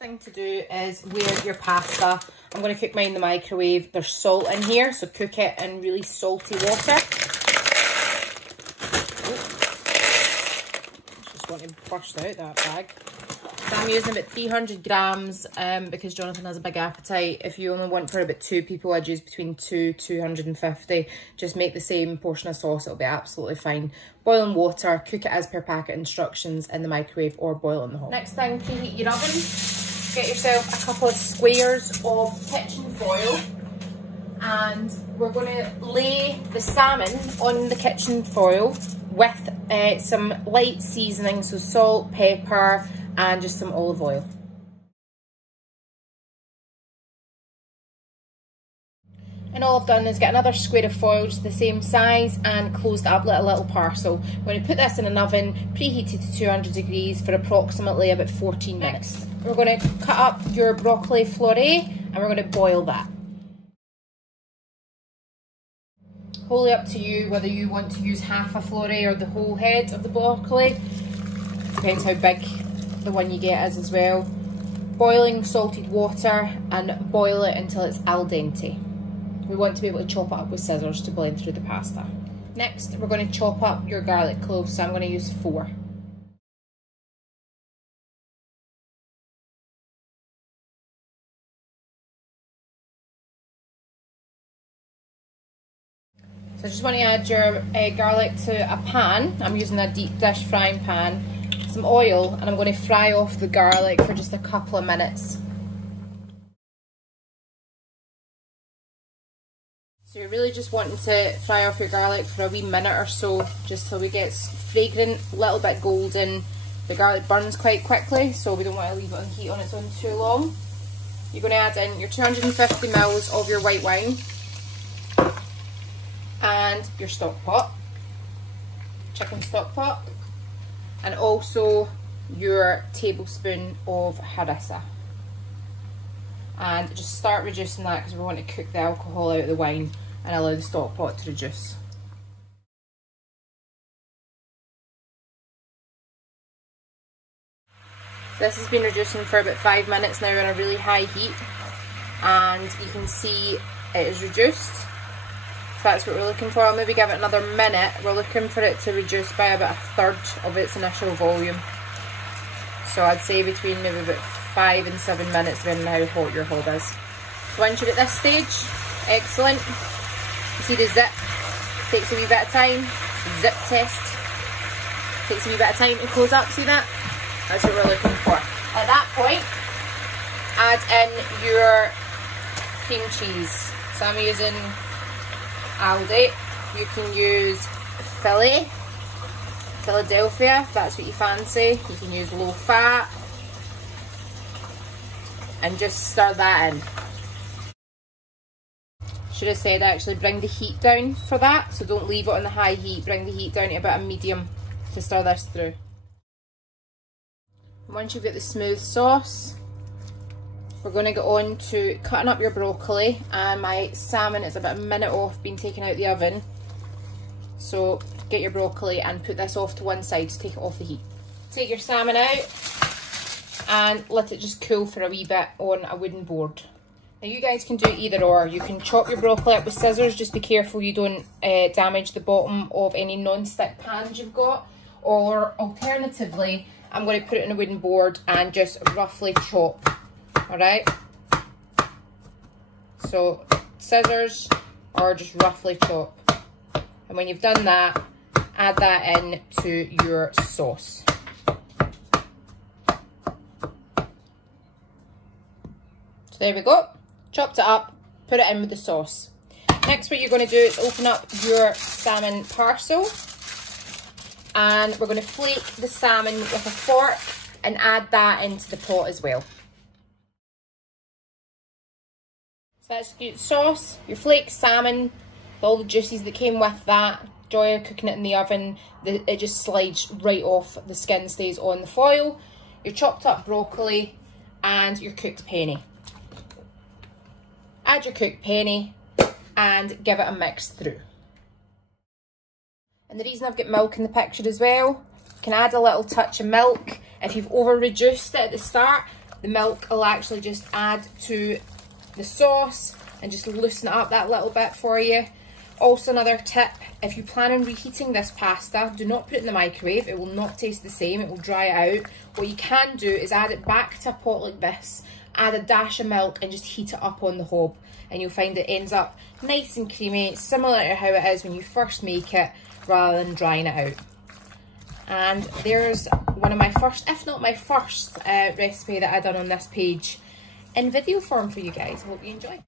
Thing to do is wear your pasta. I'm going to cook mine in the microwave. There's salt in here, so cook it in really salty water. Just want to burst out that bag. So I'm using about 300 grams because Jonathan has a big appetite. If you only want for about 2 people, I'd use between 250. Just make the same portion of sauce, it'll be absolutely fine. Boil in water, cook it as per packet instructions in the microwave or boil it in the hot. Next thing, preheat your oven. Get yourself a couple of squares of kitchen foil and we're going to lay the salmon on the kitchen foil with some light seasoning, so salt, pepper and just some olive oil. And all I've done is get another square of foil just the same size and closed up like a little parcel. I'm going to put this in an oven preheated to 200 degrees for approximately about 14 minutes. We're going to cut up your broccoli floret and we're going to boil that. Wholly up to you whether you want to use half a floret or the whole head of the broccoli. Depends how big the one you get is as well. Boiling salted water and boil it until it's al dente. We want to be able to chop it up with scissors to blend through the pasta. Next, we're going to chop up your garlic cloves, so I'm going to use 4. So I just want to add your garlic to a pan. I'm using a deep dish frying pan, some oil, and I'm going to fry off the garlic for just a couple of minutes. So you're really just wanting to fry off your garlic for a wee minute or so, just till we get fragrant, a little bit golden. The garlic burns quite quickly, so we don't want to leave it on heat on its own too long. You're going to add in your 250 ml of your white wine and your stock pot, chicken stock pot, and also your tablespoon of harissa. And just start reducing that because we want to cook the alcohol out of the wine and allow the stock pot to reduce. This has been reducing for about 5 minutes now on a really high heat, and you can see it is reduced. So that's what we're looking for. I'll maybe give it another minute. We're looking for it to reduce by about 1/3 of its initial volume. So I'd say between maybe about 5 and 7 minutes, depending on how hot your hob is. So once you're at this stage, excellent. You see the zip, takes a wee bit of time. Zip test, takes a wee bit of time to close up, see that? That's what we're looking for. At that point, add in your cream cheese. So I'm using Aldi. You can use fillet, Philadelphia, if that's what you fancy. You can use low fat. And just stir that in. Should have said actually bring the heat down for that, so don't leave it on the high heat, bring the heat down to about a medium to stir this through. And once you've got the smooth sauce, we're going to get on to cutting up your broccoli, and my salmon is about a minute off being taken out of the oven, so get your broccoli and put this off to one side to take it off the heat. Take your salmon out and let it just cool for a wee bit on a wooden board. Now you guys can do either or. You can chop your broccoli up with scissors, just be careful you don't damage the bottom of any non-stick pans you've got, or alternatively I'm going to put it on a wooden board and just roughly chop, alright? So scissors or just roughly chop, and when you've done that, add that in to your sauce. So there we go, chopped it up, put it in with the sauce. Next what you're going to do is open up your salmon parcel, and we're going to flake the salmon with a fork and add that into the pot as well. So that's your sauce, your flaked salmon, all the juices that came with that. Joy of cooking it in the oven, it just slides right off, the skin stays on the foil. Your chopped up broccoli and your cooked penne. Add your cooked penne and give it a mix through. And the reason I've got milk in the picture as well, you can add a little touch of milk. If you've over reduced it at the start, The milk will actually just add to the sauce and just loosen it up that little bit for you. Also, another tip, if you plan on reheating this pasta, do not put it in the microwave. It will not taste the same, it will dry out. What you can do is add it back to a pot like this, add a dash of milk and just heat it up on the hob, and you'll find it ends up nice and creamy, similar to how it is when you first make it, rather than drying it out. And there's one of my first, if not my first, recipe that I've done on this page in video form for you guys. I hope you enjoy.